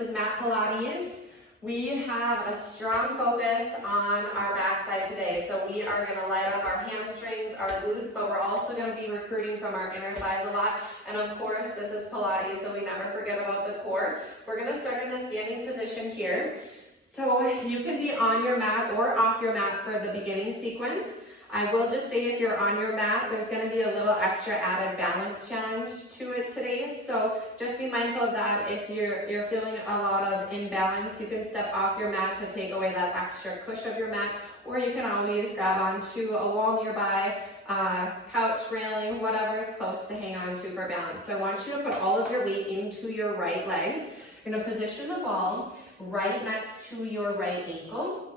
is mat Pilates. We have a strong focus on our backside today. So we are gonna light up our hamstrings, our glutes, but we're also gonna be recruiting from our inner thighs a lot. And of course, this is Pilates, so we never forget about the core. We're gonna start in a standing position here. So you can be on your mat or off your mat for the beginning sequence. I will just say if you're on your mat, there's going to be a little extra added balance challenge to it today. So just be mindful of that. If you're feeling a lot of imbalance, you can step off your mat to take away that extra push of your mat, or you can always grab onto a wall nearby, couch, railing, whatever is close to hang on to for balance. So I want you to put all of your weight into your right leg. You're going to position the ball right next to your right ankle.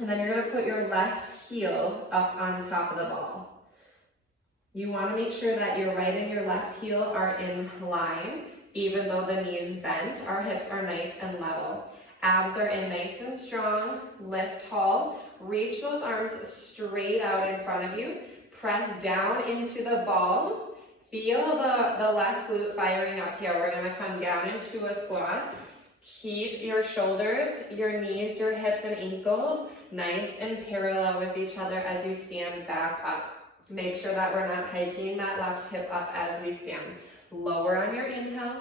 And then you're going to put your left heel up on top of the ball. You want to make sure that your right and your left heel are in line, even though the knees bent. Our hips are nice and level. Abs are in nice and strong. Lift tall. Reach those arms straight out in front of you. Press down into the ball. Feel the left glute firing up here. We're going to come down into a squat. Keep your shoulders, your knees, your hips and ankles nice and parallel with each other as you stand back up. Make sure that we're not hiking that left hip up as we stand. Lower on your inhale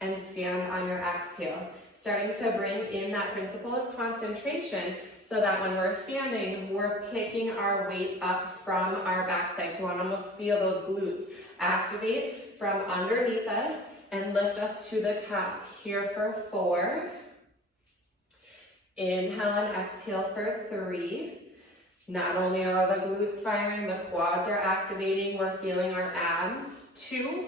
and stand on your exhale. Starting to bring in that principle of concentration so that when we're standing, we're picking our weight up from our backside. So you want to almost feel those glutes activate from underneath us and lift us to the top. Here for 4. Inhale and exhale for 3. Not only are the glutes firing, the quads are activating. We're feeling our abs. 2.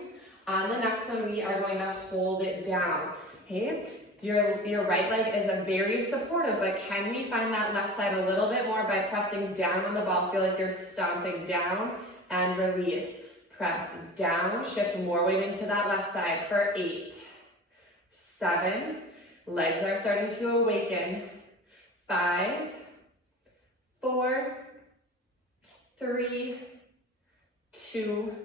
On the next one, we are going to hold it down. Okay? Your right leg is very supportive, but can we find that left side a little bit more by pressing down on the ball? Feel like you're stomping down and release. Press down, shift more weight into that left side for 8, 7, legs are starting to awaken, 5, 4, 3, 2,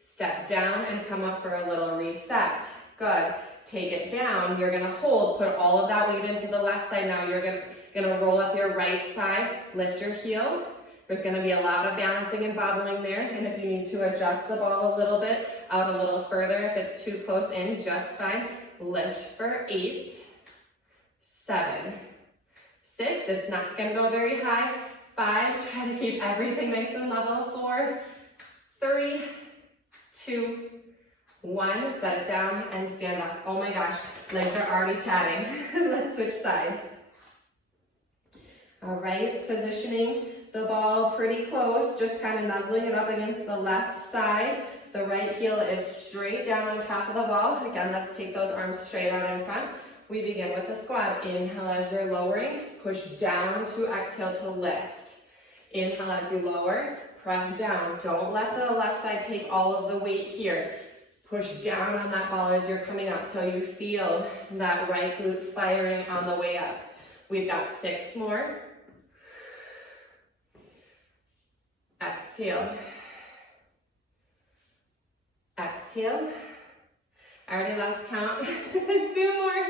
step down and come up for a little reset. Good. Take it down. You're gonna hold, put all of that weight into the left side. Now you're gonna roll up your right side, lift your heel. There's going to be a lot of balancing and bobbling there, and if you need to adjust the ball a little bit, out a little further, if it's too close in, just fine. Lift for 8, 7, 6, it's not going to go very high, 5, try to keep everything nice and level, 4, 3, 2, 1, set it down and stand up. Oh my gosh, legs are already chatting. Let's switch sides. All right, positioning the ball pretty close, just kind of nuzzling it up against the left side. The right heel is straight down on top of the ball. Again, let's take those arms straight out in front. We begin with the squat. Inhale as you're lowering, push down to exhale to lift. Inhale as you lower, press down. Don't let the left side take all of the weight here. Push down on that ball as you're coming up so you feel that right glute firing on the way up. We've got 6 more. Exhale. Exhale. I already lost count. 2 more.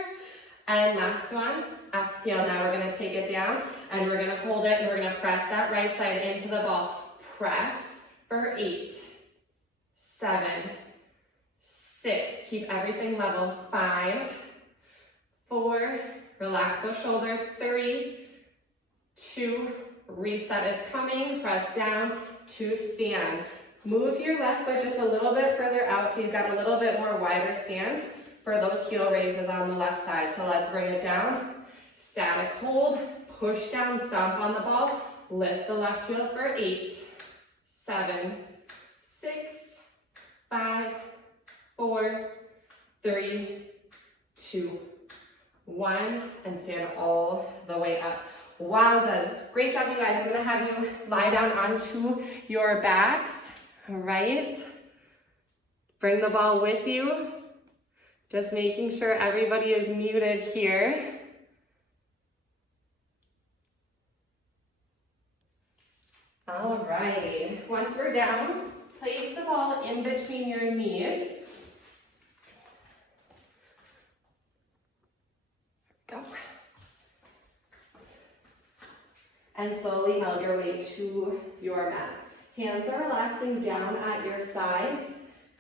And last one. Exhale. Now we're going to take it down and we're going to hold it and we're going to press that right side into the ball. Press for 8, 7, 6. Keep everything level. 5, 4. Relax those shoulders. 3, 2. Reset is coming, press down to stand. Move your left foot just a little bit further out so you've got a little bit more wider stance for those heel raises on the left side. So let's bring it down. Static hold, push down, stomp on the ball, lift the left heel for 8, 7, 6, 5, 4, 3, 2, 1, and stand all the way up. Wowzers. Great job, you guys. I'm going to have you lie down onto your backs. All right. Bring the ball with you. Just making sure everybody is muted here. All righty. Once we're down, place the ball in between your knees. and slowly melt your way to your mat. Hands are relaxing down at your sides.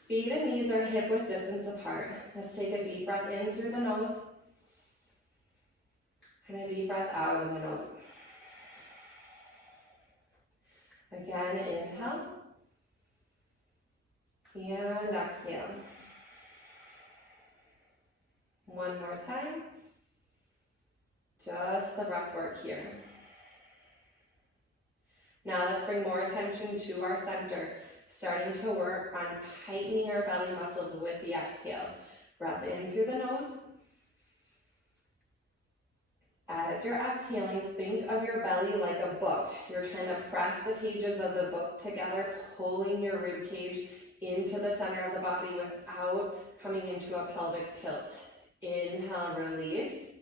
Feet and knees are hip width distance apart. Let's take a deep breath in through the nose and a deep breath out of the nose. Again, inhale and exhale. One more time. Just the breath work here. Now let's bring more attention to our center, starting to work on tightening our belly muscles with the exhale. Breath in through the nose. As you're exhaling, think of your belly like a book. You're trying to press the pages of the book together, pulling your rib cage into the center of the body without coming into a pelvic tilt. Inhale, release.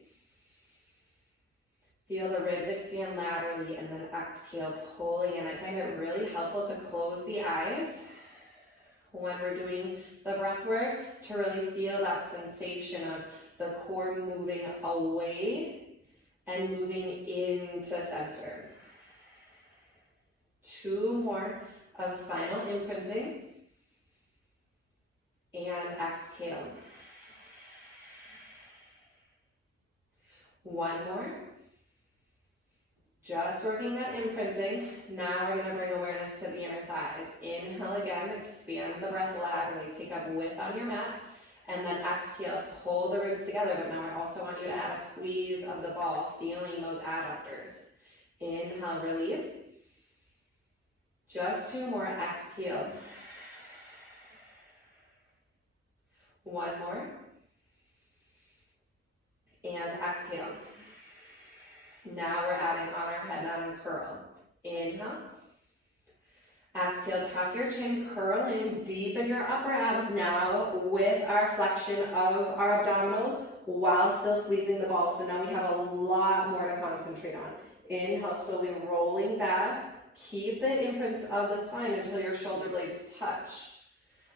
Feel the ribs expand laterally, and then exhale, pulling in. I find it really helpful to close the eyes when we're doing the breath work to really feel that sensation of the core moving away and moving into center. 2 more of spinal imprinting, and exhale. 1 more. Just working that imprinting. Now we're going to bring awareness to the inner thighs. Inhale again, expand the breath laterally, take up width on your mat, and then exhale, pull the ribs together. But now I also want you to add a squeeze of the ball, feeling those adductors. Inhale, release. Just 2 more, exhale. 1 more. And exhale. Now we're adding on our head nod and curl. Inhale. Exhale, tuck your chin, curl in, deepen your upper abs now with our flexion of our abdominals while still squeezing the ball. So now we have a lot more to concentrate on. Inhale, slowly rolling back. Keep the imprint of the spine until your shoulder blades touch.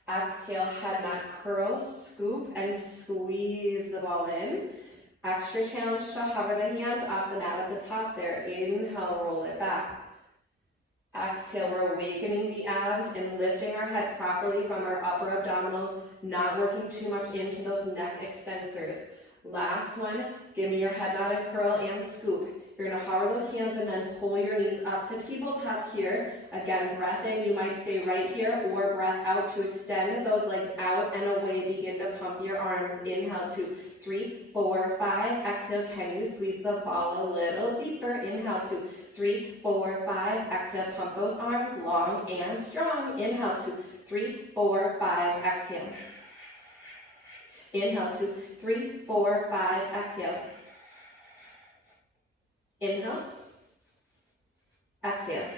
Exhale, head nod, curl, scoop, and squeeze the ball in. Extra challenge to hover the hands off the mat at the top there. Inhale, roll it back. Exhale, we're awakening the abs and lifting our head properly from our upper abdominals, not working too much into those neck extensors. Last one, give me your head nod and curl and scoop. You're going to hover those hands and then pull your knees up to tabletop here. Again, breath in, you might stay right here, or breath out to extend those legs out and away. Begin to pump your arms. Inhale, 2, 3, 4, 5. Exhale, can you squeeze the ball a little deeper? Inhale, 2, 3, 4, 5. Exhale, pump those arms long and strong. Inhale, 2, 3, 4, 5. Exhale. Inhale, 2, 3, 4, 5. Exhale. Inhale. Exhale.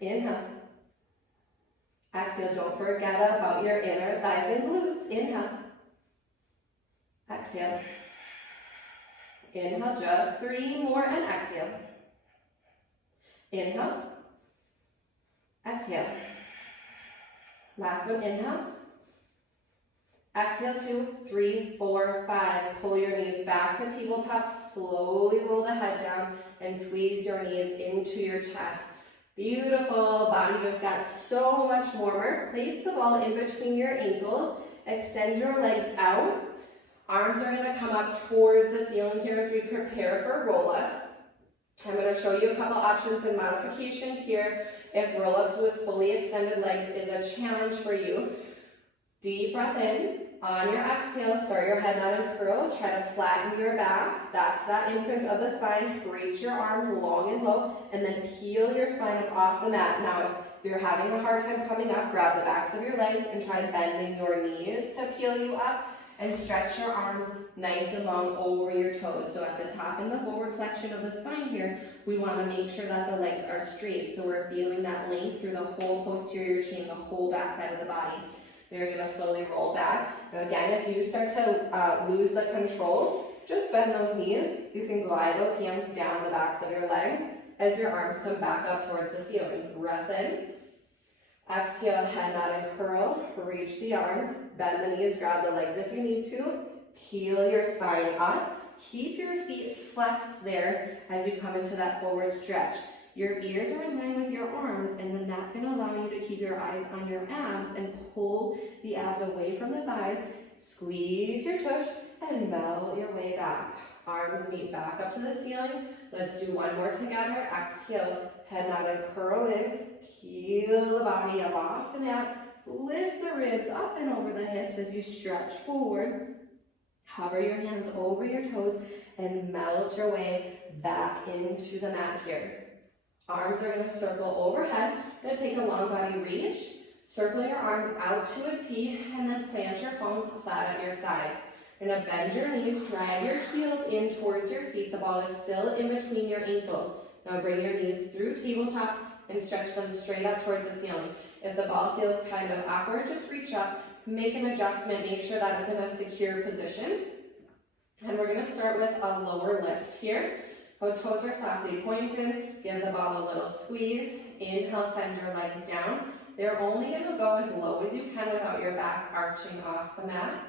Inhale. Exhale. Don't forget about your inner thighs and glutes. Inhale. Exhale. Inhale. Just 3 more and exhale. Inhale. Exhale. Last one. Inhale. Exhale, 2, 3, 4, 5. Pull your knees back to tabletop. Slowly roll the head down and squeeze your knees into your chest. Beautiful. Body just got so much warmer. Place the ball in between your ankles. Extend your legs out. Arms are going to come up towards the ceiling here as we prepare for roll-ups. I'm going to show you a couple options and modifications here if roll-ups with fully extended legs is a challenge for you. Deep breath in. On your exhale, start your head nod and curl. Try to flatten your back. That's that imprint of the spine. Reach your arms long and low, and then peel your spine up off the mat. Now, if you're having a hard time coming up, grab the backs of your legs and try bending your knees to peel you up, and stretch your arms nice and long over your toes. So at the top in the forward flexion of the spine here, we want to make sure that the legs are straight. So we're feeling that length through the whole posterior chain, the whole back side of the body. You're going to slowly roll back. Now again, if you start to lose the control, just bend those knees. You can glide those hands down the backs of your legs as your arms come back up towards the ceiling. Breath in. Exhale, head nod and curl. Reach the arms. Bend the knees, grab the legs if you need to. Peel your spine up. Keep your feet flexed there as you come into that forward stretch. Your ears are in line with your arms, and then that's going to allow you to keep your eyes on your abs and pull the abs away from the thighs. Squeeze your tush and melt your way back. Arms meet back up to the ceiling. Let's do one more together. Exhale, head nod and curl in. Peel the body up off the mat. Lift the ribs up and over the hips as you stretch forward. Hover your hands over your toes and melt your way back into the mat here. Arms are going to circle overhead. Going to take a long body reach. Circle your arms out to a T and then plant your palms flat at your sides. You're going to bend your knees, drag your heels in towards your seat. The ball is still in between your ankles. Now bring your knees through tabletop and stretch them straight up towards the ceiling. If the ball feels kind of awkward, just reach up, make an adjustment, make sure that it's in a secure position. And we're going to start with a lower lift here. Toes are softly pointed. Give the ball a little squeeze. Inhale, send your legs down. They're only going to go as low as you can without your back arching off the mat.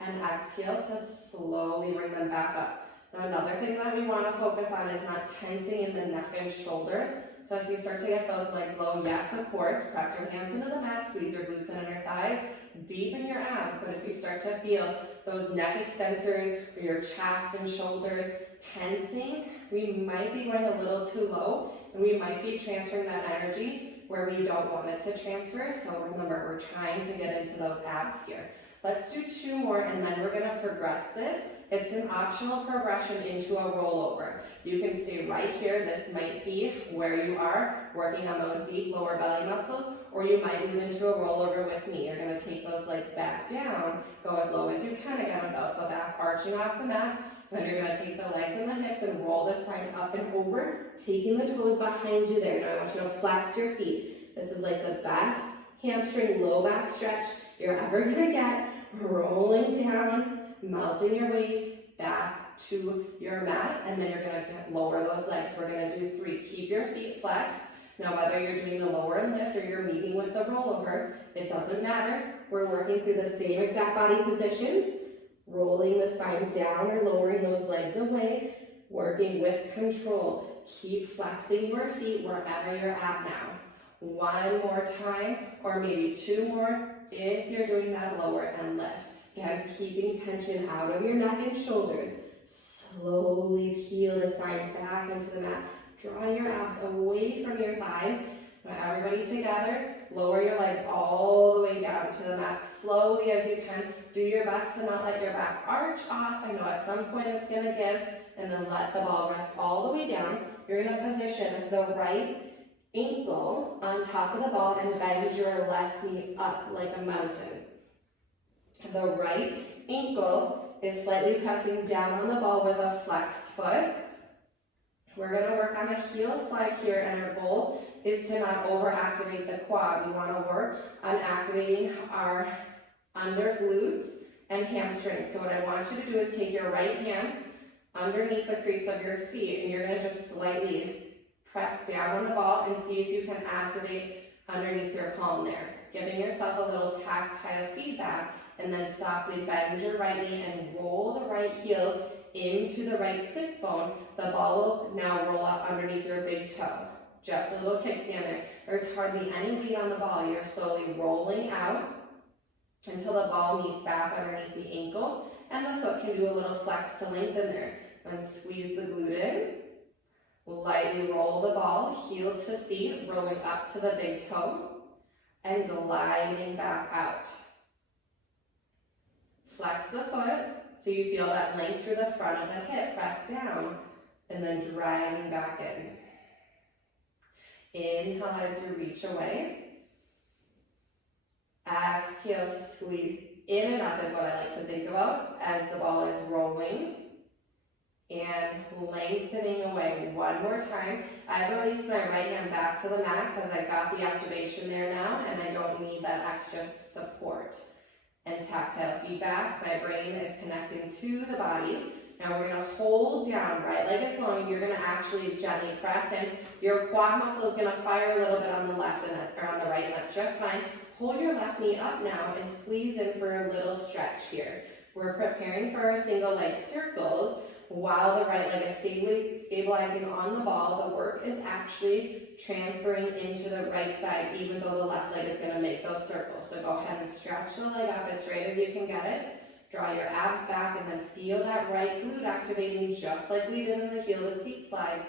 And exhale to slowly bring them back up. Now another thing that we want to focus on is not tensing in the neck and shoulders. So if you start to get those legs low, yes, of course, press your hands into the mat, squeeze your glutes and inner thighs, deepen your abs. But if you start to feel those neck extensors or your chest and shoulders tensing, we might be going a little too low and we might be transferring that energy where we don't want it to transfer. So remember, we're trying to get into those abs here. Let's do 2 more and then we're going to progress this. It's an optional progression into a rollover. You can stay right here. This might be where you are working on those deep lower belly muscles, or you might move into a rollover with me. You're going to take those legs back down, go as low as you can again without the back arching off the mat. Then you're going to take the legs and the hips and roll the spine up and over, taking the toes behind you there. Now I want you to flex your feet. This is like the best hamstring low back stretch you're ever going to get. Rolling down, melting your way back to your mat, and then you're going to lower those legs. We're going to do 3. Keep your feet flexed. Now whether you're doing the lower lift or you're meeting with the rollover, it doesn't matter. We're working through the same exact body positions, rolling the spine down or lowering those legs away, working with control. Keep flexing your feet wherever you're at now. 1 more time, or maybe 2 more if you're doing that lower end lift. Again, keeping tension out of your neck and shoulders. Slowly peel the spine back into the mat. Draw your abs away from your thighs. Now everybody together, lower your legs all the way down to the mat slowly as you can. Do your best to not let your back arch off. I know at some point it's going to give, and then let the ball rest all the way down. You're going to position the right ankle on top of the ball and bend your left knee up like a mountain. The right ankle is slightly pressing down on the ball with a flexed foot. We're going to work on a heel slide here, and our goal is to not overactivate the quad. We want to work on activating our under glutes and hamstrings. So what I want you to do is take your right hand underneath the crease of your seat, and you're going to just slightly press down on the ball and see if you can activate underneath your palm there. Giving yourself a little tactile feedback, and then softly bend your right knee and roll the right heel into the right sits bone. The ball will now roll up underneath your big toe. Just a little kickstand there. There's hardly any weight on the ball. You're slowly rolling out until the ball meets back underneath the ankle, and the foot can do a little flex to lengthen there. Then squeeze the glute in. Lightly roll the ball, heel to seat, rolling up to the big toe, and gliding back out. Flex the foot so you feel that length through the front of the hip, press down, and then dragging back in. Inhale as you reach away. Exhale, squeeze in and up is what I like to think about as the ball is rolling. And lengthening away. 1 more time. I've released my right hand back to the mat because I got the activation there now, and I don't need that extra support and tactile feedback. My brain is connecting to the body. Now we're going to hold down, right leg is long, and you're going to actually gently press in. Your quad muscle is going to fire a little bit on the left or on the right, and that's just fine. Hold your left knee up now and squeeze in for a little stretch here. We're preparing for our single leg circles while the right leg is stabilizing on the ball. The work is actually transferring into the right side, even though the left leg is going to make those circles. So go ahead and stretch the leg up as straight as you can get it. Draw your abs back and then feel that right glute activating just like we did in the heel to seat slides.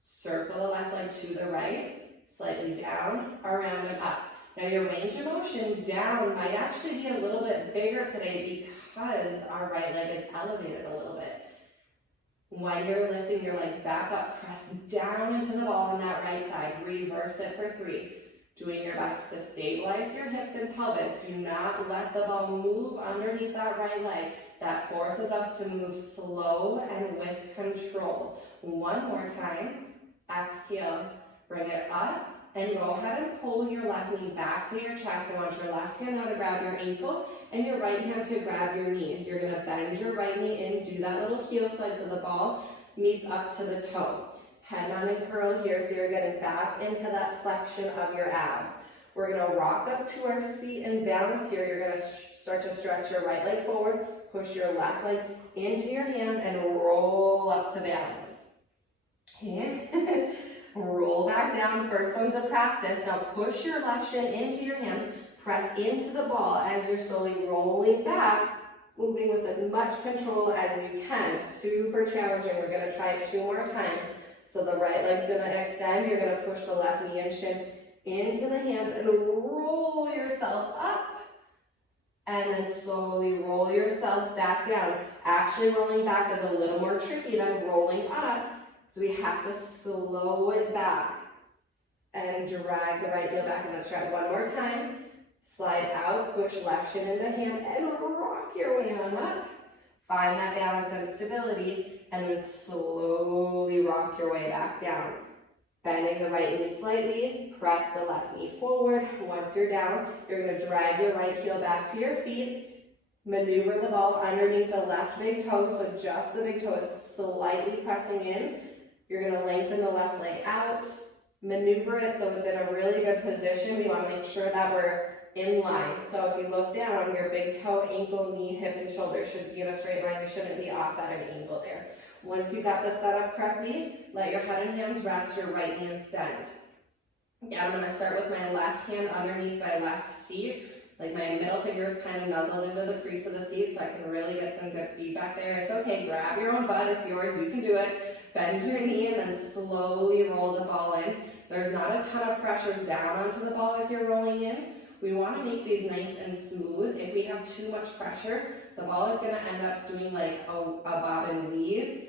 Circle the left leg to the right, slightly down, around, and up. Now your range of motion down might actually be a little bit bigger today because our right leg is elevated a little bit. When you're lifting your leg back up, press down into the ball on that right side. Reverse it for 3. Doing your best to stabilize your hips and pelvis. Do not let the ball move underneath that right leg. That forces us to move slow and with control. One more time. Exhale. Bring it up. And go ahead and pull your left knee back to your chest. I want your left hand now to grab your ankle and your right hand to grab your knee. You're going to bend your right knee in. Do that little heel slide so the ball meets up to the toe. Head down and curl here so you're getting back into that flexion of your abs. We're going to rock up to our seat and balance here. You're going to start to stretch your right leg forward, push your left leg into your hand, and roll up to balance. And roll back down. First one's a practice. Now push your left shin into your hands. Press into the ball as you're slowly rolling back, moving with as much control as you can. Super challenging. We're going to try it 2 more times. So the right leg's going to extend. You're going to push the left knee and shin into the hands and roll yourself up. And then slowly roll yourself back down. Actually rolling back is a little more tricky than rolling up. So we have to slow it back and drag the right heel back. And let's try it one more time. Slide out, push left shin into hand, and rock your way on up. Find that balance and stability, and then slowly rock your way back down. Bending the right knee slightly, press the left knee forward. Once you're down, you're going to drag your right heel back to your seat. Maneuver the ball underneath the left big toe, so just the big toe is slightly pressing in. You're going to lengthen the left leg out, maneuver it so it's in a really good position. We want to make sure that we're in line. So if you look down, your big toe, ankle, knee, hip, and shoulder should be in a straight line. You shouldn't be off at an angle there. Once you got this set up correctly, let your head and hands rest. Your right knee is bent. Again, I'm going to start with my left hand underneath my left seat. Like my middle finger is kind of nuzzled into the crease of the seat so I can really get some good feedback there. It's okay, grab your own butt, it's yours, you can do it. Bend your knee and then slowly roll the ball in. There's not a ton of pressure down onto the ball as you're rolling in. We want to make these nice and smooth. If we have too much pressure, the ball is going to end up doing like a bob and weave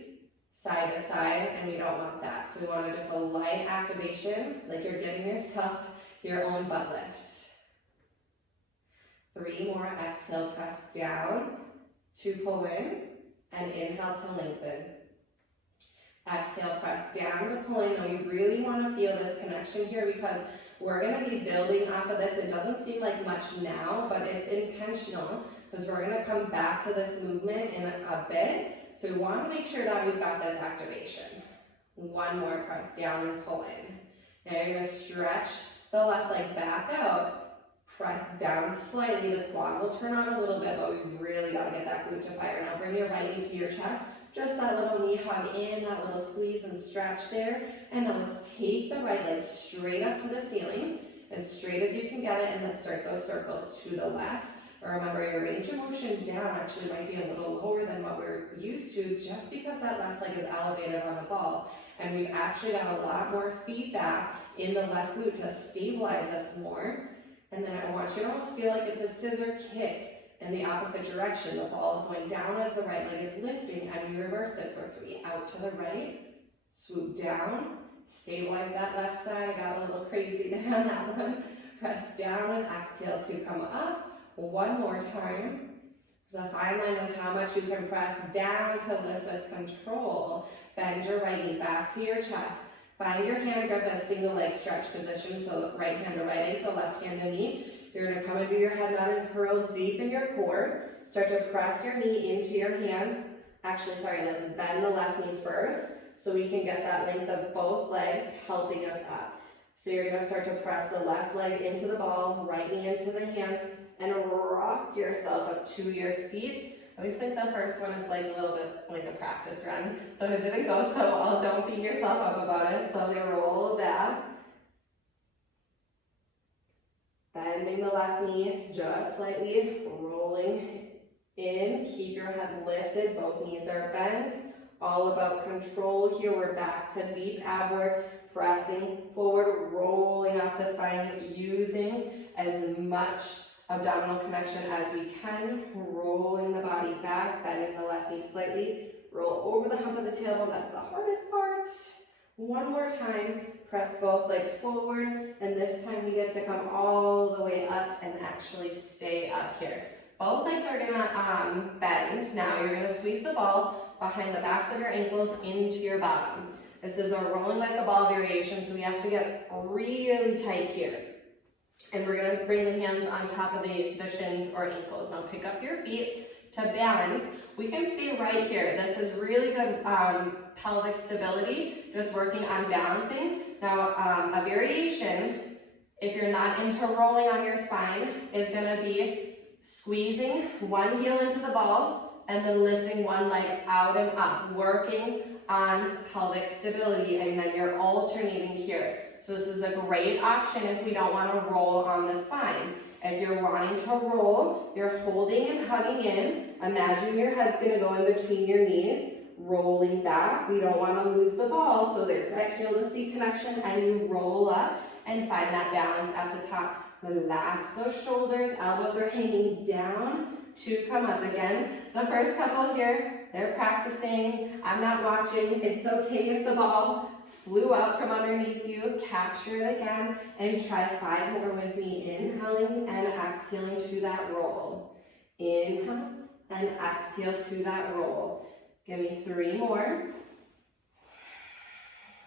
side to side, and we don't want that. So we want to just a light activation, like you're giving yourself your own butt lift. 3 more. Exhale, press down to pull in, and inhale to lengthen. Exhale, press down to pull in. Now we really want to feel this connection here because we're going to be building off of this. It doesn't seem like much now, but it's intentional because we're going to come back to this movement in a bit. So we want to make sure that we've got this activation. 1 more. Press down and pull in. Now you're going to stretch the left leg back out. Press down slightly. The quad will turn on a little bit, but we really got to get that glute to fire. Now bring your right knee to your chest. Just that little knee hug in, that little squeeze and stretch there. And now let's take the right leg straight up to the ceiling, as straight as you can get it, and let's start those circles to the left. Remember, your range of motion down actually might be a little lower than what we're used to just because that left leg is elevated on the ball. And we've actually got a lot more feedback in the left glute to stabilize us more. And then I want you to almost feel like it's a scissor kick in the opposite direction. The ball is going down as the right leg is lifting, and we reverse it for 3. Out to the right, swoop down, stabilize that left side. I got a little crazy there on that one. Press down and exhale to come up. 1 more time. There's a fine line with how much you can press down to lift with control. Bend your right knee back to your chest. Find your hand grip as single leg stretch position, so right hand to right ankle, left hand to knee. You're going to come into your head nod and curl deep in your core. Start to press your knee into your hands. Actually, let's bend the left knee first so we can get that length of both legs helping us up. So you're going to start to press the left leg into the ball, right knee into the hands, and rock yourself up to your seat. I always think the first one is like a little bit like a practice run. So if it didn't go so well, don't beat yourself up about it. Slowly roll back. Bending the left knee just slightly, rolling in. Keep your head lifted, both knees are bent. All about control here. We're back to deep ab work, pressing forward, rolling off the spine, using as much abdominal connection as we can, rolling the body back, bending the left knee slightly, roll over the hump of the tailbone. That's the hardest part. One more time, press both legs forward, and this time we get to come all the way up and actually stay up here. Both legs are gonna bend. Now you're gonna squeeze the ball behind the backs of your ankles into your bottom. This is a rolling like a ball variation, so we have to get really tight here. And we're gonna bring the hands on top of the shins or ankles. Now pick up your feet to balance. We can stay right here. This is really good pelvic stability, just working on balancing. Now a variation, if you're not into rolling on your spine, is gonna be squeezing one heel into the ball and then lifting one leg out and up, working on pelvic stability, and then you're alternating here. So this is a great option if we don't want to roll on the spine. If you're wanting to roll, you're holding and hugging in. Imagine your head's going to go in between your knees, rolling back. We don't want to lose the ball, so there's that heel to seat connection, and you roll up and find that balance at the top. Relax those shoulders, elbows are hanging down to come up again. The first couple here, they're practicing. I'm not watching. It's okay if the ball flew out from underneath you. Capture it again and try 5 more with me. Inhaling and exhaling to that roll. Inhale and exhale to that roll. Give me 3 more.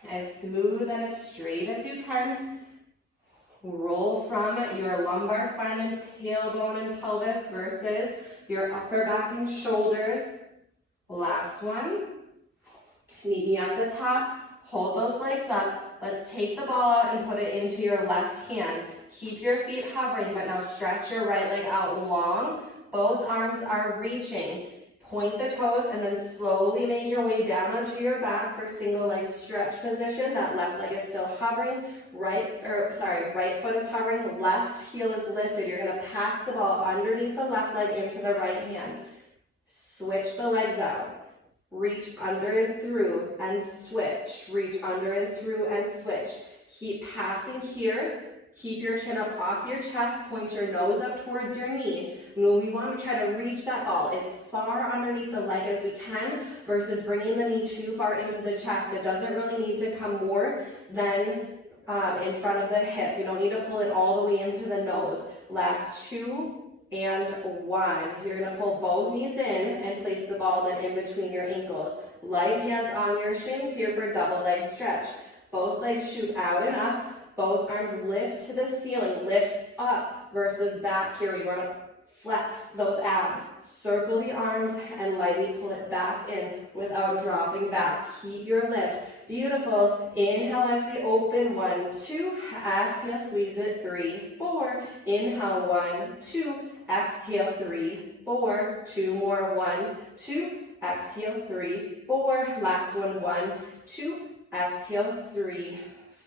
As smooth and as straight as you can. Roll from your lumbar spine and tailbone and pelvis versus your upper back and shoulders. Last one. Meet me at the top. Hold those legs up. Let's take the ball out and put it into your left hand. Keep your feet hovering, but now stretch your right leg out long. Both arms are reaching. Point the toes and then slowly make your way down onto your back for single leg stretch position. That left leg is still hovering. Right foot is hovering. Left heel is lifted. You're going to pass the ball underneath the left leg into the right hand. Switch the legs out. Reach under and through and switch. Reach under and through and switch. Keep passing here. Keep your chin up off your chest. Point your nose up towards your knee. And we want to try to reach that ball as far underneath the leg as we can versus bringing the knee too far into the chest. It doesn't really need to come more than in front of the hip. You don't need to pull it all the way into the nose. Last 2 and 1. You're going to pull both knees in and place the ball then in between your ankles. Light hands on your shins here for double leg stretch. Both legs shoot out and up. Both arms lift to the ceiling. Lift up versus back here. You want to flex those abs. Circle the arms and lightly pull it back in without dropping back. Keep your lift. Beautiful. Inhale as we open. 1, 2. Exhale, squeeze it. 3, 4. Inhale. 1, 2. Exhale. 3, 4. 2 more. 1, 2. Exhale. 3, 4. Last one. 1, 2. Exhale. 3,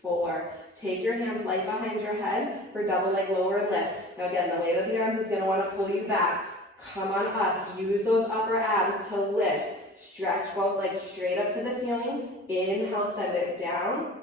4. Take your hands light behind your head for double leg lower and lift. Now again, the weight of the arms is going to want to pull you back. Come on up. Use those upper abs to lift. Stretch both legs straight up to the ceiling. Inhale, send it down.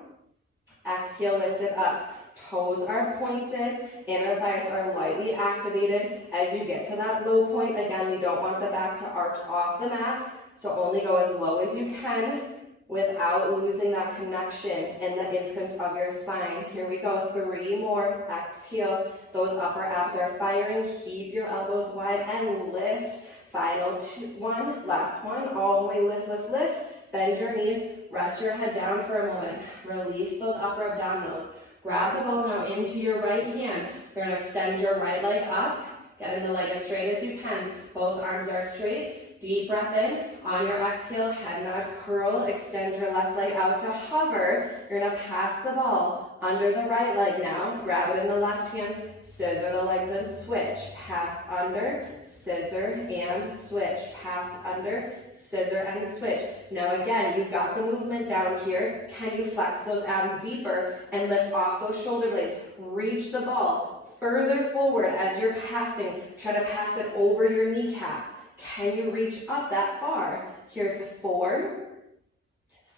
Exhale, lift it up. Toes are pointed. Inner thighs are lightly activated. As you get to that low point, again, we don't want the back to arch off the mat. So only go as low as you can without losing that connection and the imprint of your spine. Here we go, 3 more. Exhale. Those upper abs are firing. Keep your elbows wide and lift. Final 1. Last one. All the way, lift, lift, lift. Bend your knees. Rest your head down for a moment. Release those upper abdominals. Grab the ball now into your right hand. You're going to extend your right leg up. Getting the leg as straight as you can. Both arms are straight. Deep breath in. On your exhale, head nod, curl, extend your left leg out to hover. You're gonna pass the ball under the right leg now. Grab it in the left hand, scissor the legs and switch. Pass under, scissor and switch. Pass under, scissor and switch. Now again, you've got the movement down here. Can you flex those abs deeper and lift off those shoulder blades? Reach the ball further forward as you're passing. Try to pass it over your kneecap. Can you reach up that far? Here's 4,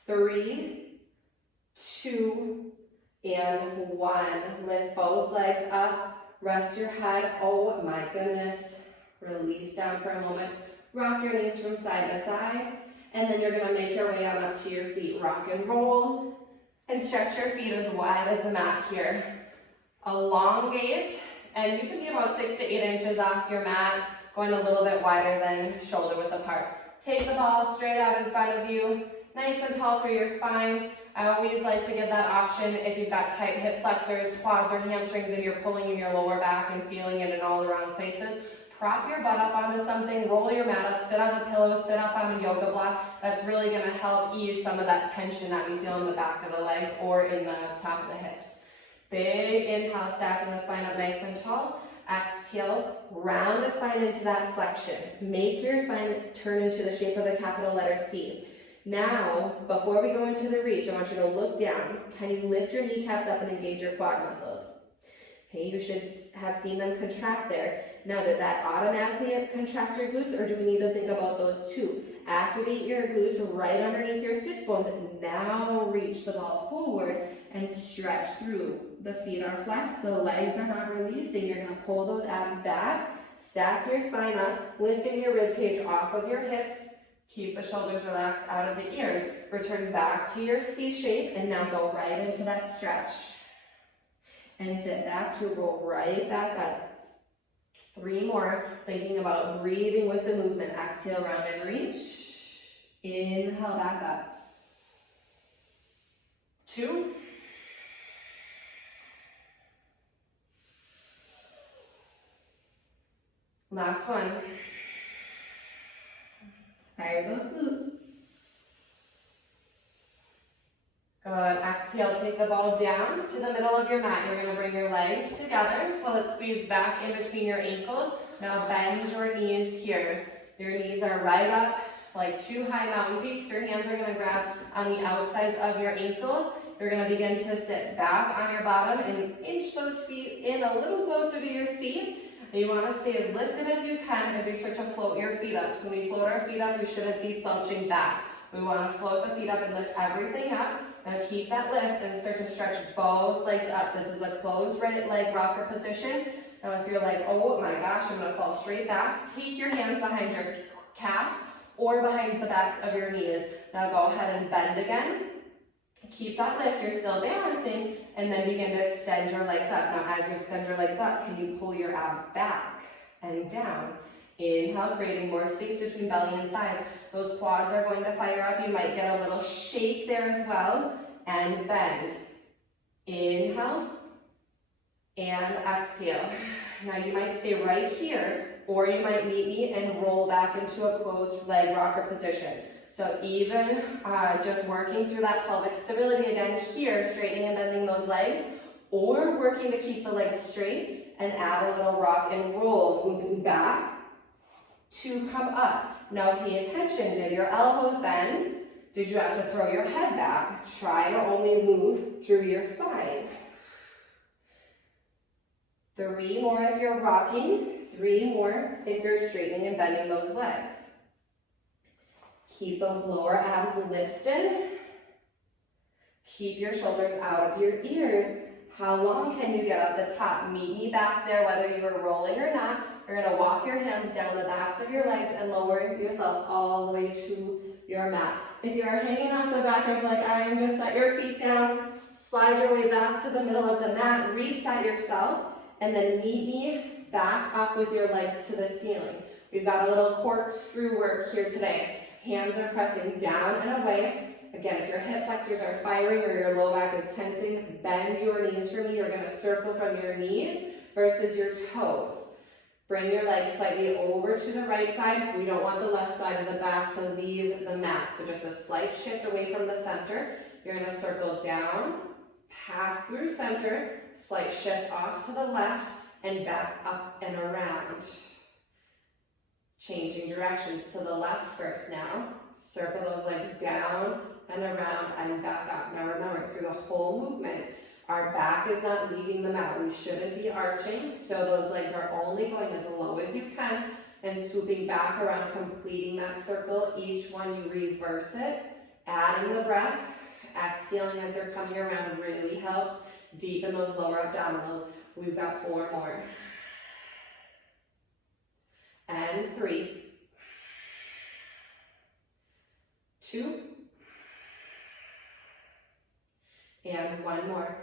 3, 2, and 1. Lift both legs up. Rest your head. Oh my goodness. Release down for a moment. Rock your knees from side to side. And then you're going to make your way on up to your seat. Rock and roll. And stretch your feet as wide as the mat here. Elongate. And you can be about 6 to 8 inches off your mat. Going a little bit wider than shoulder width apart. Take the ball straight out in front of you, nice and tall through your spine. I always like to give that option if you've got tight hip flexors, quads, or hamstrings, and you're pulling in your lower back and feeling it in all the wrong places. Prop your butt up onto something, roll your mat up, sit on the pillow, sit up on a yoga block. That's really going to help ease some of that tension that we feel in the back of the legs or in the top of the hips. Big inhale, stacking the spine up nice and tall. Exhale, round the spine into that flexion. Make your spine turn into the shape of the capital letter C. Now, before we go into the reach, I want you to look down. Can you lift your kneecaps up and engage your quad muscles? Okay, you should have seen them contract there. Now, did that automatically contract your glutes, or do we need to think about those two? Activate your glutes right underneath your sits bones. Now reach the ball forward and stretch through. The feet are flexed, the legs are not releasing. You're going to pull those abs back, stack your spine up, lifting your rib cage off of your hips. Keep the shoulders relaxed out of the ears. Return back to your C shape and now go right into that stretch. And sit back to roll right back up. 3 more, thinking about breathing with the movement. Exhale, round and reach. Inhale, back up. 2. Last one. Fire those glutes. Good. Exhale, take the ball down to the middle of your mat. You're going to bring your legs together. So let's squeeze back in between your ankles. Now bend your knees here. Your knees are right up like 2 high mountain peaks. Your hands are going to grab on the outsides of your ankles. You're going to begin to sit back on your bottom and inch those feet in a little closer to your seat. And you want to stay as lifted as you can as you start to float your feet up. So when we float our feet up, we shouldn't be slouching back. We want to float the feet up and lift everything up. Now keep that lift and start to stretch both legs up. This is a closed right leg rocker position. Now if you're like, oh my gosh, I'm going to fall straight back, take your hands behind your calves or behind the backs of your knees. Now go ahead and bend again. Keep that lift, you're still balancing, and then begin to extend your legs up. Now as you extend your legs up, can you pull your abs back and down? Inhale, creating more space between belly and thighs. Those quads are going to fire up. You might get a little shake there as well. And bend. Inhale. And exhale. Now you might stay right here, or you might meet me and roll back into a closed leg rocker position. So even just working through that pelvic stability again here, straightening and bending those legs, or working to keep the legs straight and add a little rock and roll, moving back to come up. Now pay attention, did your elbows bend? Did you have to throw your head back? Try to only move through your spine. 3 more if you're rocking, 3 more if you're straightening and bending those legs. Keep those lower abs lifted. Keep your shoulders out of your ears. How long can you get up the top? Meet me back there, whether you were rolling or not. You're going to walk your hands down the backs of your legs and lower yourself all the way to your mat. If you are hanging off the back edge like I am, just set your feet down, slide your way back to the middle of the mat, reset yourself, and then meet me back up with your legs to the ceiling. We've got a little corkscrew work here today. Hands are pressing down and away. Again, if your hip flexors are firing or your low back is tensing, bend your knees for me. You're going to circle from your knees versus your toes. Bring your legs slightly over to the right side. We don't want the left side of the back to leave the mat. So just a slight shift away from the center. You're gonna circle down, pass through center, slight shift off to the left, and back up and around. Changing directions to the left first now. Circle those legs down and around and back up. Now remember, through the whole movement, our back is not leaving the mat. We shouldn't be arching, so those legs are only going as low as you can and swooping back around, completing that circle. Each one you reverse it, adding the breath, exhaling as you're coming around really helps. Deepen those lower abdominals. We've got 4 more. And 3, 2, and 1 more.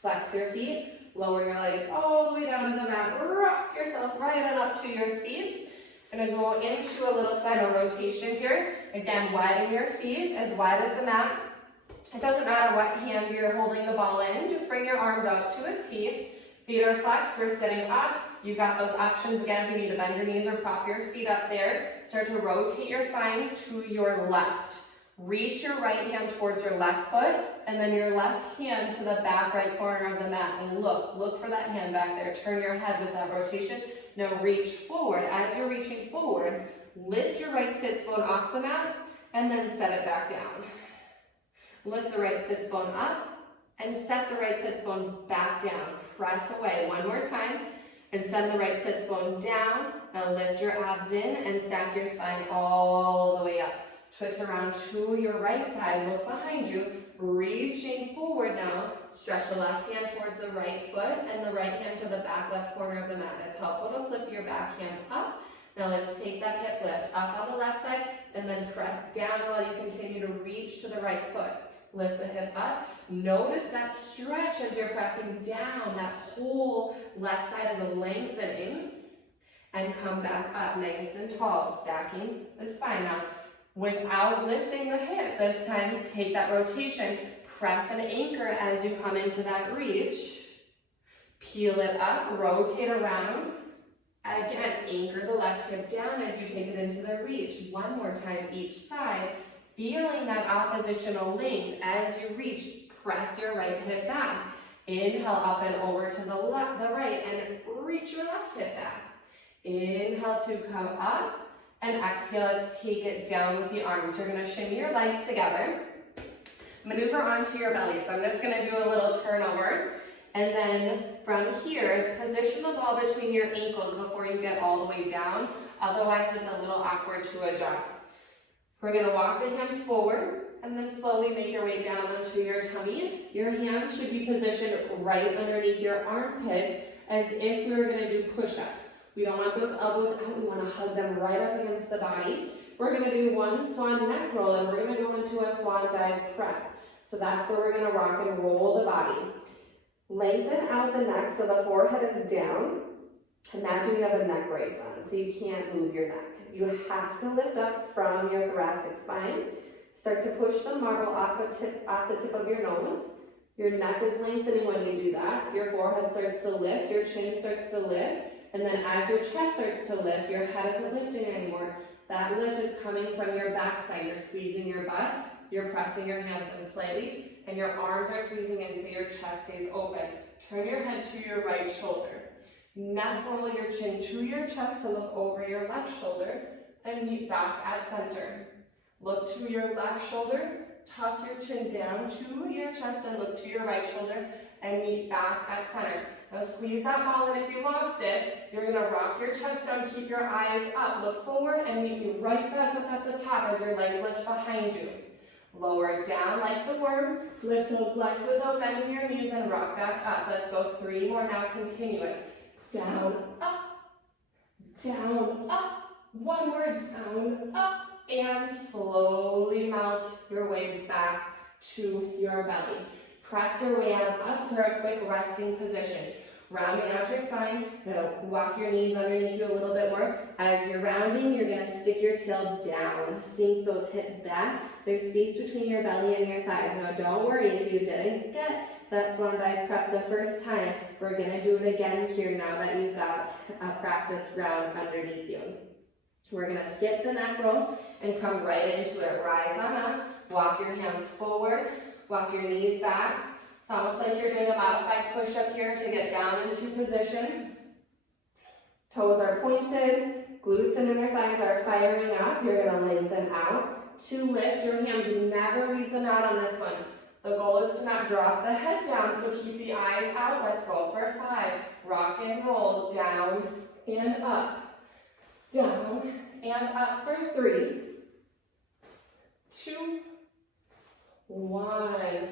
Flex your feet, lower your legs all the way down to the mat, rock yourself right on up to your seat. I'm gonna go into a little spinal rotation here. Again, widen your feet as wide as the mat. It doesn't matter what hand you're holding the ball in, just bring your arms out to a T. Feet are flexed, we're sitting up. You've got those options again if you need to bend your knees or prop your seat up there. Start to rotate your spine to your left. Reach your right hand towards your left foot and then your left hand to the back right corner of the mat and look for that hand back there. Turn your head with that rotation. Now reach forward. As you're reaching forward, lift your right sits bone off the mat and then set it back down. Lift the right sits bone up and set the right sits bone back down. Press away. One more time and send the right sits bone down. Now lift your abs in and stack your spine all the way up. Twist around to your right side, look behind you, reaching forward now. Stretch the left hand towards the right foot and the right hand to the back left corner of the mat. It's helpful to flip your back hand up. Now let's take that hip lift up on the left side and then press down while you continue to reach to the right foot. Lift the hip up. Notice that stretch as you're pressing down. That whole left side is lengthening. And come back up nice and tall, stacking the spine. Now, without lifting the hip this time, take that rotation. Press and anchor as you come into that reach. Peel it up, rotate around. Again, anchor the left hip down as you take it into the reach. One more time each side. Feeling that oppositional length as you reach, press your right hip back. Inhale up and over to the right and reach your left hip back. Inhale to come up and exhale, let's take it down with the arms. You're gonna shin your legs together, maneuver onto your belly. So I'm just gonna do a little turnover. And then from here, position the ball between your ankles before you get all the way down. Otherwise, it's a little awkward to adjust. We're gonna walk the hands forward and then slowly make your way down onto your tummy. Your hands should be positioned right underneath your armpits as if we were gonna do push-ups. We don't want those elbows out, we wanna hug them right up against the body. We're gonna do one swan neck roll and we're gonna go into a swan dive prep. So that's where we're gonna rock and roll the body. Lengthen out the neck so the forehead is down. Imagine you have a neck brace on, so you can't move your neck. You have to lift up from your thoracic spine. Start to push the marble off the tip of your nose. Your neck is lengthening when you do that. Your forehead starts to lift, your chin starts to lift, and then as your chest starts to lift, your head isn't lifting anymore. That lift is coming from your backside. You're squeezing your butt, you're pressing your hands in slightly, and your arms are squeezing in so your chest stays open. Turn your head to your right shoulder. Neck roll your chin to your chest to look over your left shoulder and meet back at center. Look to your left shoulder, tuck your chin down to your chest and look to your right shoulder and meet back at center. Now squeeze that ball, and if you lost it, you're gonna rock your chest down, keep your eyes up, look forward and meet you right back up at the top as your legs lift behind you. Lower down like the worm, lift those legs without bending your knees and rock back up. Let's go 3 more now, continuous. Down, up, one more, down, up, and slowly mount your way back to your belly. Press your way on up for a quick resting position. Rounding out your spine, walk your knees underneath you a little bit more. As you're rounding, you're gonna stick your tail down, sink those hips back. There's space between your belly and your thighs. Now don't worry if you didn't get that swan dive prep the first time. We're gonna do it again here now that you've got a practice round underneath you. We're gonna skip the neck roll and come right into it. Rise on up, walk your hands forward, walk your knees back. It's almost like you're doing a modified push-up here to get down into position. Toes are pointed, glutes and inner thighs are firing up. You're gonna lengthen out. To lift, your hands never leave the mat on this one. The goal is to not drop the head down, so keep the eyes out. Let's go for 5. Rock and roll, down and up. Down and up for 3, 2, 1.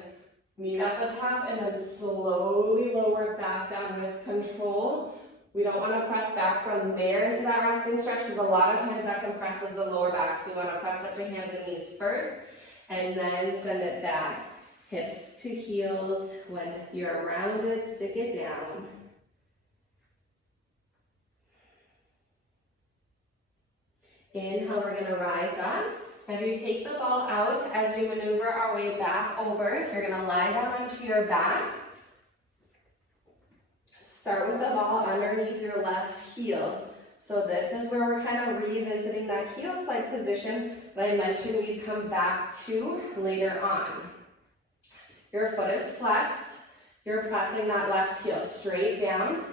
Meet at the top and then slowly lower back down with control. We don't want to press back from there into that resting stretch because a lot of times that compresses the lower back. So we want to press up your hands and knees first and then send it back. Hips to heels. When you're rounded, stick it down. Inhale, we're going to rise up. As you take the ball out, as we maneuver our way back over, you're going to lie down onto your back. Start with the ball underneath your left heel. So this is where we're kind of revisiting that heel slide position that I mentioned we'd come back to later on. Your foot is flexed. You're pressing that left heel straight down.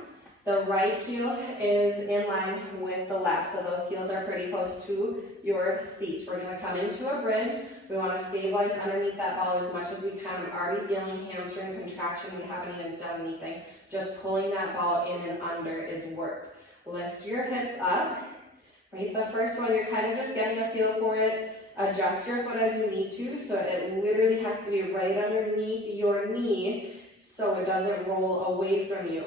The right heel is in line with the left, so those heels are pretty close to your seat. We're going to come into a bridge. We want to stabilize underneath that ball as much as we can. I'm already feeling hamstring contraction. We haven't even done anything. Just pulling that ball in and under is work. Lift your hips up. Right, the first one, you're kind of just getting a feel for it. Adjust your foot as you need to, so it literally has to be right underneath your knee so it doesn't roll away from you.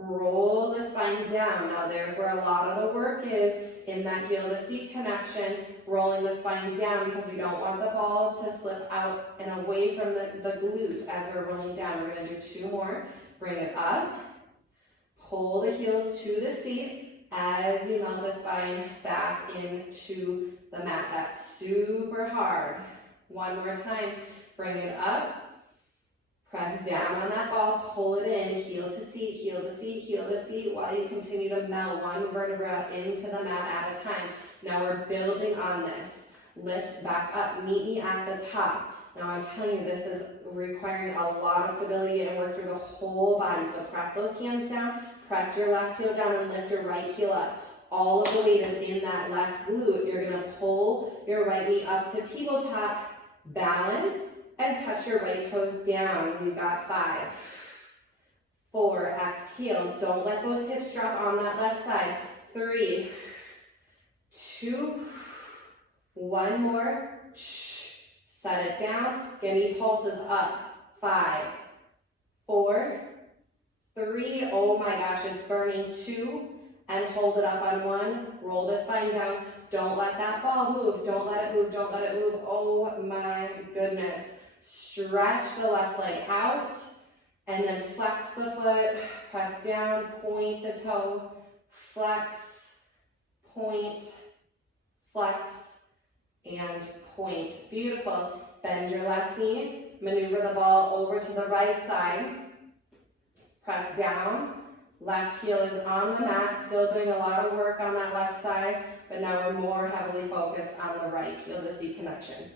Roll the spine down. Now there's where a lot of the work is in that heel to seat connection, rolling the spine down because we don't want the ball to slip out and away from the glute as we're rolling down. We're going to do 2 more. Bring it up. Pull the heels to the seat as you melt the spine back into the mat. That's super hard. 1 more time. Bring it up. Press down on that ball, pull it in, heel to seat, heel to seat, heel to seat, while you continue to melt 1 vertebra into the mat at a time. Now we're building on this. Lift back up, meet me at the top. Now I'm telling you, this is requiring a lot of stability and work through the whole body. So press those hands down, press your left heel down and lift your right heel up. All of the weight is in that left glute. You're gonna pull your right knee up to tabletop, balance, and touch your right toes down. We've got 5, 4, exhale. Don't let those hips drop on that left side. 3, 2, 1 more. Set it down. Give me pulses up. 5, 4, 3. Oh my gosh, it's burning. 2, and hold it up on 1. Roll the spine down. Don't let that ball move. Don't let it move. Don't let it move. Oh my goodness. Stretch the left leg out and then flex the foot, press down, point the toe, flex, point, flex, and point. Beautiful. Bend your left knee, maneuver the ball over to the right side, press down, left heel is on the mat, still doing a lot of work on that left side, but now we're more heavily focused on the right heel to seat connection.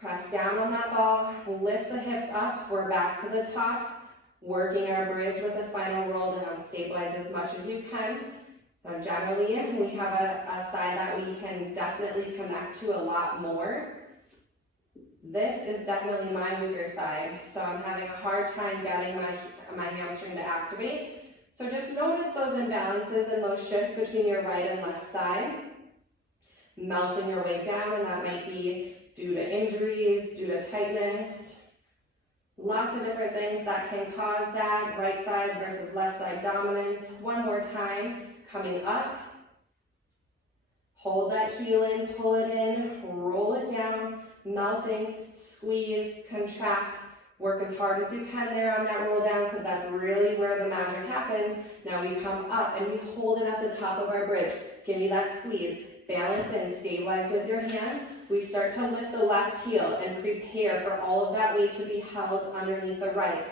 Press down on that ball, lift the hips up, we're back to the top, working our bridge with the spinal roll down, stabilize as much as you can. Now generally, we have a side that we can definitely connect to a lot more. This is definitely my weaker side, so I'm having a hard time getting my hamstring to activate. So just notice those imbalances and those shifts between your right and left side. Melting your way down, and that might be due to injuries, due to tightness. Lots of different things that can cause that, right side versus left side dominance. 1 more time, coming up. Hold that heel in, pull it in, roll it down, melting, squeeze, contract, Work as hard as you can there on that roll down because that's really where the magic happens. Now we come up and we hold it at the top of our bridge. Give me that squeeze. Balance and stabilize with your hands. We start to lift the left heel and prepare for all of that weight to be held underneath the right.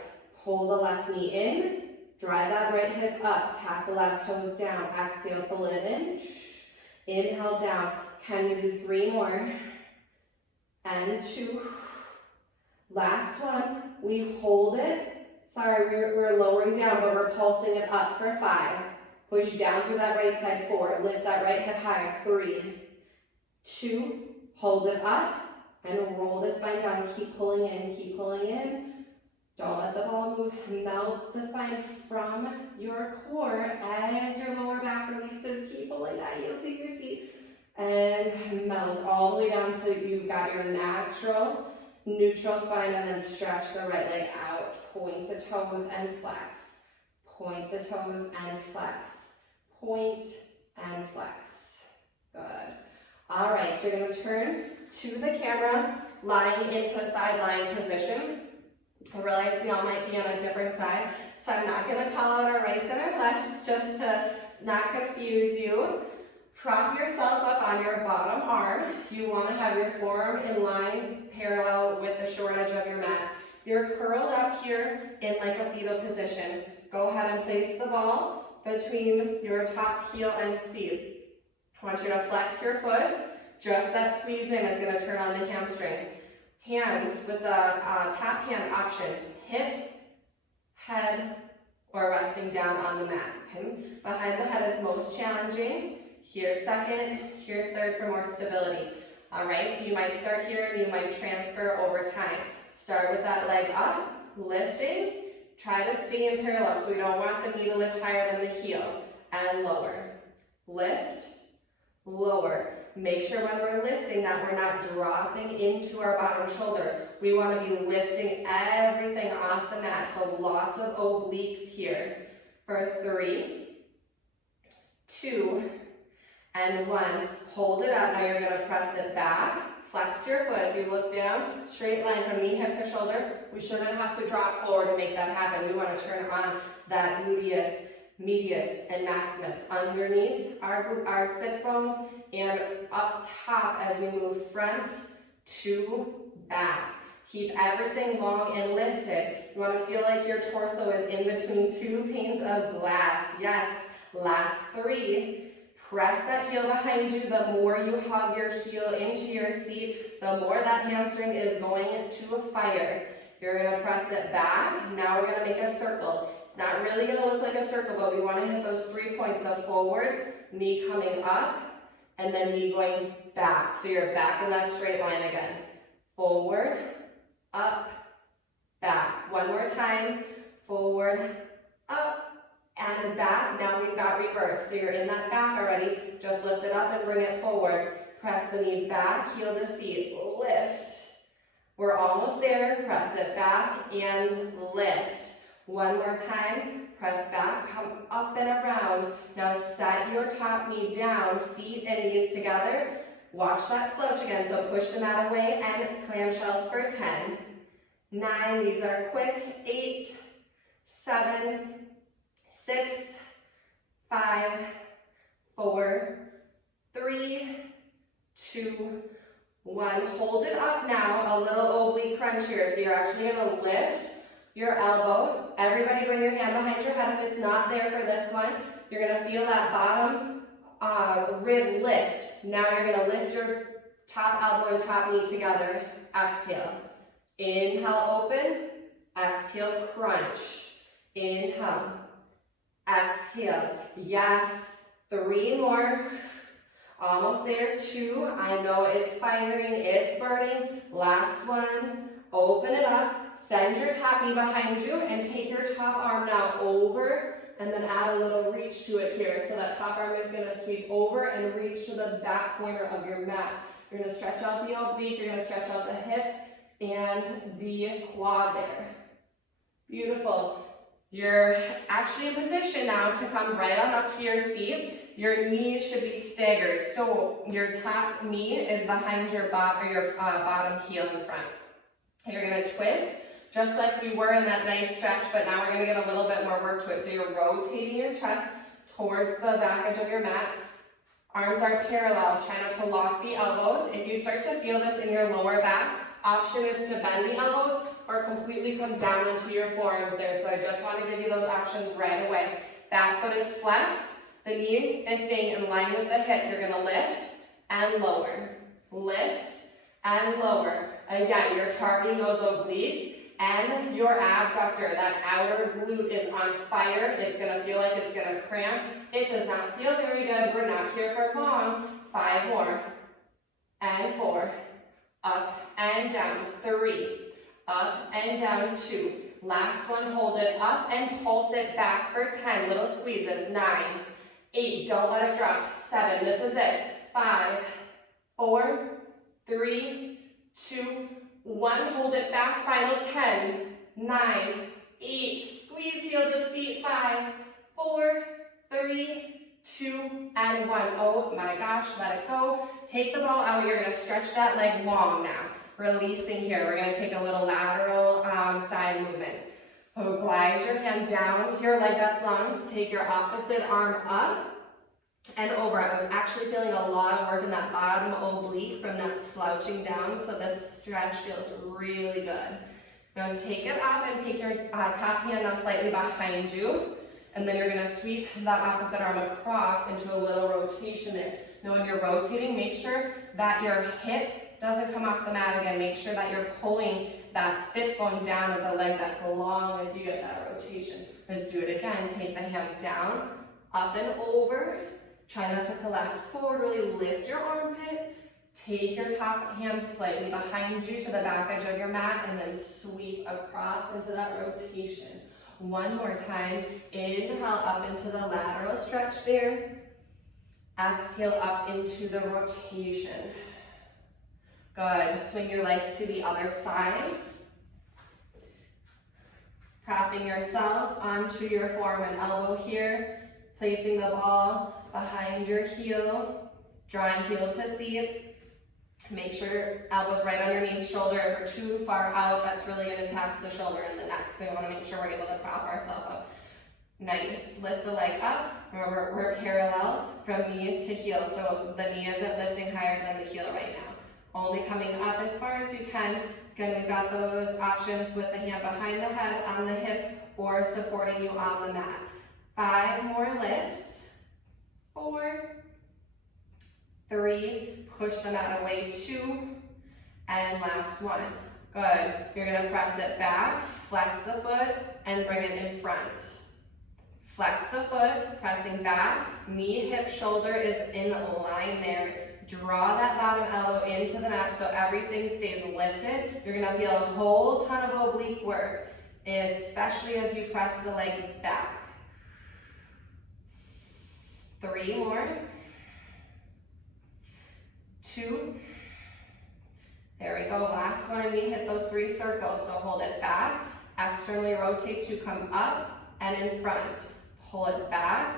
Pull the left knee in. Drive that right hip up. Tap the left toes down. Exhale, pull it in. Inhale down. Can we do 3 more? And 2. Last one. We hold it. Sorry, we're lowering down, but we're pulsing it up for 5. Push down through that right side. 4. Lift that right hip higher. 3, 2. Hold it up and roll the spine down. Keep pulling in. Keep pulling in. Don't let the ball move. Melt the spine from your core as your lower back releases. Keep pulling that heel to your seat. And melt all the way down until you've got your natural neutral spine, and then stretch the right leg out. Point the toes and flex. Point the toes and flex. Point and flex. Good. All right, you're going to turn to the camera, lying into side lying position. I realize we all might be on a different side, so I'm not going to call out our rights and our lefts just to not confuse you. Prop yourself up on your bottom arm. You want to have your forearm in line parallel with the short edge of your mat. You're curled up here in like a fetal position. Go ahead and place the ball between your top heel and seat. I want you to flex your foot. Just that squeeze in is going to turn on the hamstring. Hands with the tap hand options. Hip, head, or resting down on the mat. Okay? Behind the head is most challenging. Here second, here third for more stability. All right, so you might start here and you might transfer over time. Start with that leg up, lifting. Try to stay in parallel, so we don't want the knee to lift higher than the heel. And lower. Lift, lower. Make sure when we're lifting that we're not dropping into our bottom shoulder. We want to be lifting everything off the mat, so lots of obliques here. For 3, 2, and 1. Hold it up. Now you're going to press it back. Flex your foot. If you look down, straight line from knee, hip to shoulder. We shouldn't have to drop forward to make that happen. We want to turn on that gluteus medius and maximus underneath our sits bones and up top as we move front to back. Keep everything long and lifted. You want to feel like your torso is in between 2 panes of glass. Yes. Last 3. Press that heel behind you. The more you hug your heel into your seat, the more that hamstring is going to fire. You're going to press it back. Now we're going to make a circle. It's not really going to look like a circle, but we want to hit those 3 points of forward, knee coming up, and then knee going back. So you're back in that straight line again. Forward, up, back. One more time. Forward, up, and back. Now we've got reverse. So you're in that back already. Just lift it up and bring it forward. Press the knee back, heel to seat, lift. We're almost there. Press it back and lift. One more time. Press back, come up and around. Now set your top knee down, feet and knees together. Watch that slouch again. So push the mat away and clamshells for 10, 9, these are quick, 8, 7, 6, 5, 4, 3, 2, 1. Hold it up now, a little oblique crunch here. So you're actually going to lift your elbow. Everybody bring your hand behind your head if it's not there for this one. You're going to feel that bottom rib lift. Now you're going to lift your top elbow and top knee together. Exhale. Inhale, open. Exhale, crunch. Inhale. Exhale. Yes. 3 more. Almost there. 2. I know it's firing. It's burning. Last one. Open it up. Send your top knee behind you and take your top arm now over and then add a little reach to it here. So that top arm is going to sweep over and reach to the back corner of your mat. You're going to stretch out the oblique. You're going to stretch out the hip and the quad there. Beautiful. You're actually in position now to come right on up to your seat. Your knees should be staggered. So your top knee is behind your bottom heel in front. You're going to twist. just like we were in that nice stretch, but now we're gonna get a little bit more work to it. So you're rotating your chest towards the back edge of your mat. Arms are parallel, try not to lock the elbows. If you start to feel this in your lower back, option is to bend the elbows or completely come down into your forearms there. So I just want to give you those options right away. Back foot is flexed, the knee is staying in line with the hip. You're gonna lift and lower, lift and lower. Again, you're targeting those obliques and your abductor. That outer glute is on fire. It's gonna feel like it's gonna cramp. It does not feel very good. We're not here for long. 5 more. And 4. Up and down. 3. Up and down. 2. Last one, hold it up and pulse it back for 10. Little squeezes. 9. 8. Don't let it drop. 7. This is it. 5. 4. 3. 2. 1. Hold it back. Final 10. 9. 8. Squeeze heel to seat. 5. 4. 3, 2, and 1. Oh my gosh, let it go. Take the ball out. You're going to stretch that leg long now. Releasing here. We're going to take a little lateral side movements. So glide your hand down, your leg that's long. Take your opposite arm up and over. I was actually feeling a lot of work in that bottom oblique from that slouching down, so this stretch feels really good. Now take it up and take your top hand now slightly behind you. And then you're going to sweep that opposite arm across into a little rotation there. Now when you're rotating, make sure that your hip doesn't come off the mat again. Make sure that you're pulling that sits bone down of the leg that's long as you get that rotation. Let's do it again. Take the hand down, up and over. Try not to collapse forward. Really lift your armpit. Take your top hand slightly behind you to the back edge of your mat and then sweep across into that rotation. One more time. Inhale up into the lateral stretch there. Exhale up into the rotation. Good. Swing your legs to the other side. Propping yourself onto your forearm and elbow here. Placing the ball behind your heel. Drawing heel to seat. Make sure elbows right underneath shoulder. If we're too far out, that's really going to tax the shoulder and the neck. So we want to make sure we're able to prop ourselves up. Nice. Lift the leg up. Remember, we're parallel from knee to heel. So the knee isn't lifting higher than the heel right now. Only coming up as far as you can. Again, we've got those options with the hand behind the head, on the hip, or supporting you on the mat. 5 more lifts. 4. 3, push the mat away, 2, and last one. Good. You're going to press it back, flex the foot, and bring it in front. Flex the foot, pressing back, knee, hip, shoulder is in line there. Draw that bottom elbow into the mat so everything stays lifted. You're going to feel a whole ton of oblique work, especially as you press the leg back. 3 more. 2. There we go. Last one, we hit those 3 circles. So hold it back, externally rotate to come up and in front. Pull it back,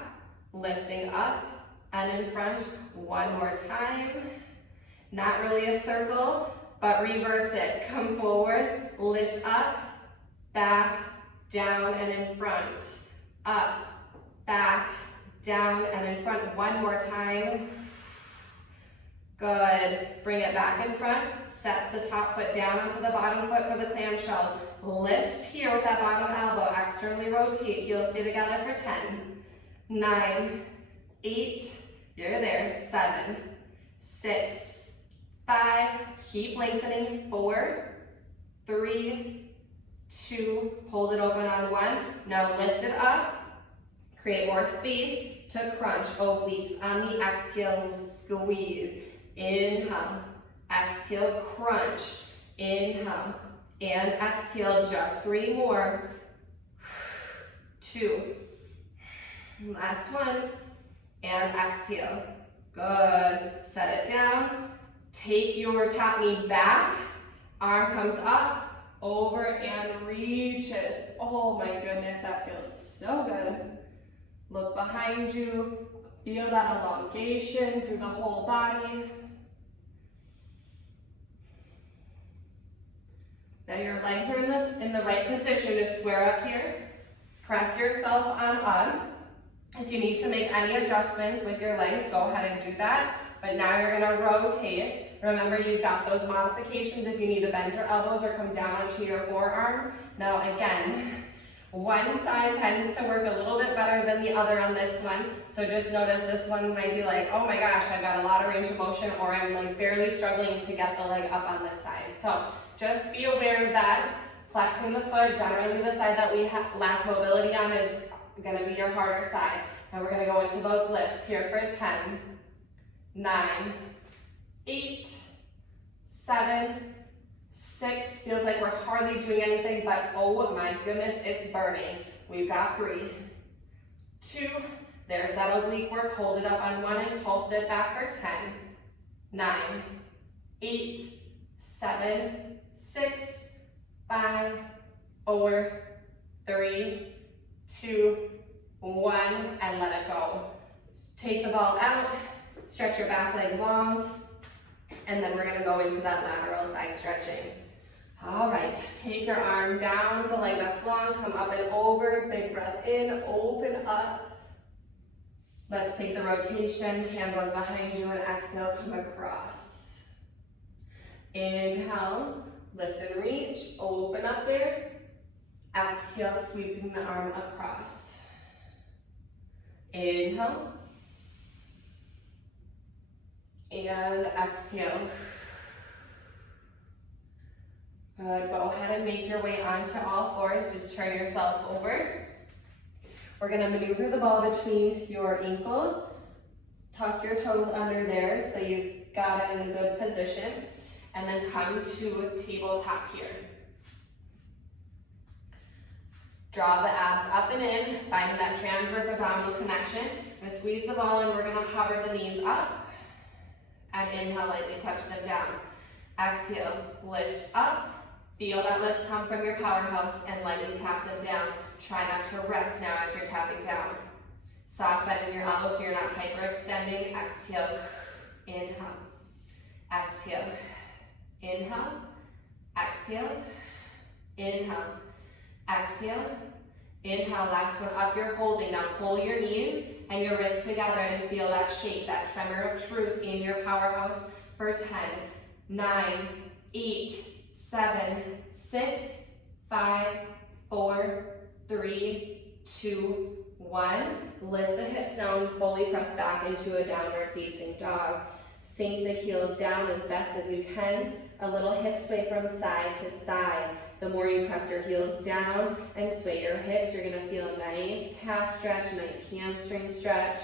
lifting up and in front. One more time. Not really a circle, but reverse it. Come forward, lift up, back, down and in front. Up, back, down and in front. One more time. Good. Bring it back in front. Set the top foot down onto the bottom foot for the clamshells. Lift here with that bottom elbow. Externally rotate. Heels stay together for 10, 9, 8, you're there, 7, 6, 5, keep lengthening, 4, 3, 2, hold it open on 1. Now lift it up. Create more space to crunch obliques on the exhale, squeeze. Inhale, exhale, crunch. Inhale and exhale, just 3 more. 2, last one, and exhale. Good. Set it down. Take your top knee back. Arm comes up, over and reaches. Oh my goodness, that feels so good. Look behind you. Feel that elongation through the whole body. Now your legs are in the right position. Just square up here. Press yourself on up. If you need to make any adjustments with your legs, go ahead and do that. But now you're gonna rotate. Remember, you've got those modifications if you need to bend your elbows or come down onto your forearms. Now again, one side tends to work a little bit better than the other on this one. So just notice this one might be like, oh my gosh, I've got a lot of range of motion, or I'm like barely struggling to get the leg up on this side. So just be aware of that. Flexing the foot, generally the side that we lack mobility on is gonna be your harder side. Now we're gonna go into those lifts here for 10, 9, 8, 7, 6, feels like we're hardly doing anything, but oh my goodness, it's burning. We've got 3, 2, there's that oblique work, hold it up on 1 and pulse it back for 10, 9, 8, 7, 6, 5, 4, 3, 2, 1, and let it go. Take the ball out, stretch your back leg long, and then we're gonna go into that lateral side stretching. All right, take your arm down, the leg that's long, come up and over, big breath in, open up. Let's take the rotation, hand goes behind you, and exhale, come across. Inhale, lift and reach, open up there. Exhale, sweeping the arm across. Inhale. And exhale. Good, go ahead and make your way onto all fours. Just turn yourself over. We're gonna maneuver the ball between your ankles. Tuck your toes under there so you've got it in a good position. And then come to tabletop here. Draw the abs up and in, finding that transverse abdominal connection. We're gonna squeeze the ball and we're gonna hover the knees up. And inhale, lightly touch them down. Exhale, lift up. Feel that lift come from your powerhouse and lightly tap them down. Try not to rest now as you're tapping down. Soft bend in your elbows so you're not hyperextending. Exhale, inhale, exhale, inhale, exhale, inhale, exhale, inhale. Last one up, you're holding. Now pull your knees and your wrists together and feel that shake, that tremor of truth in your powerhouse for 10, 9, 8, 7, 6, 5, 4, 3, 2, 1. Lift the hips down, fully press back into a downward facing dog. Sink the heels down as best as you can. A little hip sway from side to side. The more you press your heels down and sway your hips, you're gonna feel a nice calf stretch, nice hamstring stretch.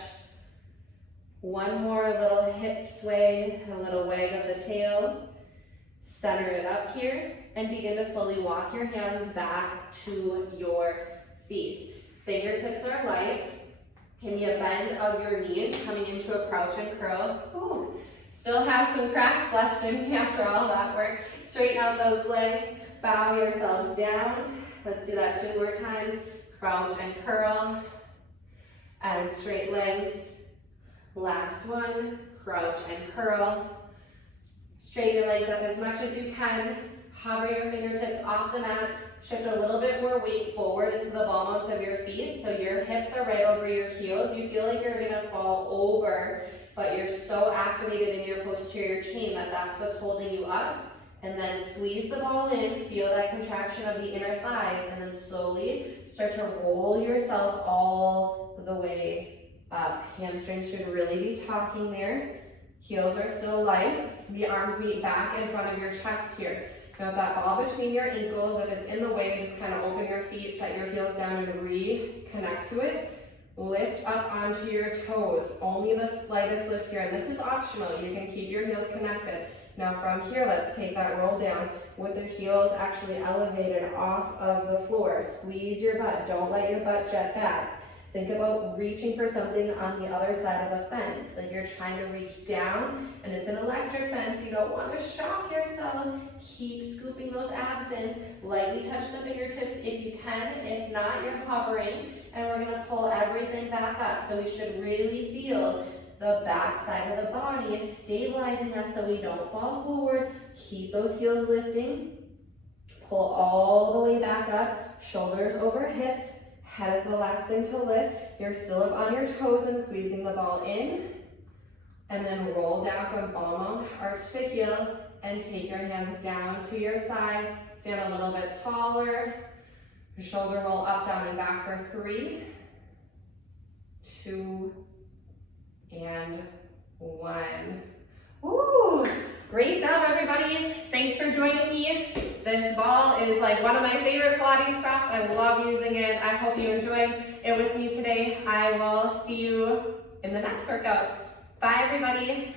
One more little hip sway, a little wag of the tail. Center it up here and begin to slowly walk your hands back to your feet. Fingertips are light. Can you bend of your knees coming into a crouch and curl? Ooh. Still have some cracks left in me after all that work. Straighten out those legs. Bow yourself down. Let's do that 2 more times. Crouch and curl. And straight legs. Last one. Crouch and curl. Straighten your legs up as much as you can. Hover your fingertips off the mat. Shift a little bit more weight forward into the ball mounts of your feet so your hips are right over your heels. You feel like you're gonna fall over, but you're so activated in your posterior chain that that's what's holding you up. And then squeeze the ball in, feel that contraction of the inner thighs, and then slowly start to roll yourself all the way up. Hamstrings should really be talking there. Heels are still light. The arms meet back in front of your chest here. Now that ball between your ankles, if it's in the way, just kind of open your feet, set your heels down and reconnect to it. Lift up onto your toes, only the slightest lift here, and this is optional. You can keep your heels connected. Now from here, let's take that roll down with the heels actually elevated off of the floor. Squeeze your butt, don't let your butt jet back. Think about reaching for something on the other side of a fence. Like you're trying to reach down and it's an electric fence. You don't want to shock yourself. Keep scooping those abs in. Lightly touch the fingertips if you can. If not, you're hovering. And we're going to pull everything back up. So we should really feel the back side of the body is stabilizing us so we don't fall forward. Keep those heels lifting. Pull all the way back up, shoulders over hips. Head is the last thing to lift. You're still up on your toes and squeezing the ball in. And then roll down from ball mount, arch to heel, and take your hands down to your sides. Stand a little bit taller. Shoulder roll up, down, and back for 3, 2, and 1. Woo! Great job, everybody. Thanks for joining me. This ball is like one of my favorite Pilates props. I love using it. I hope you enjoyed it with me today. I will see you in the next workout. Bye, everybody.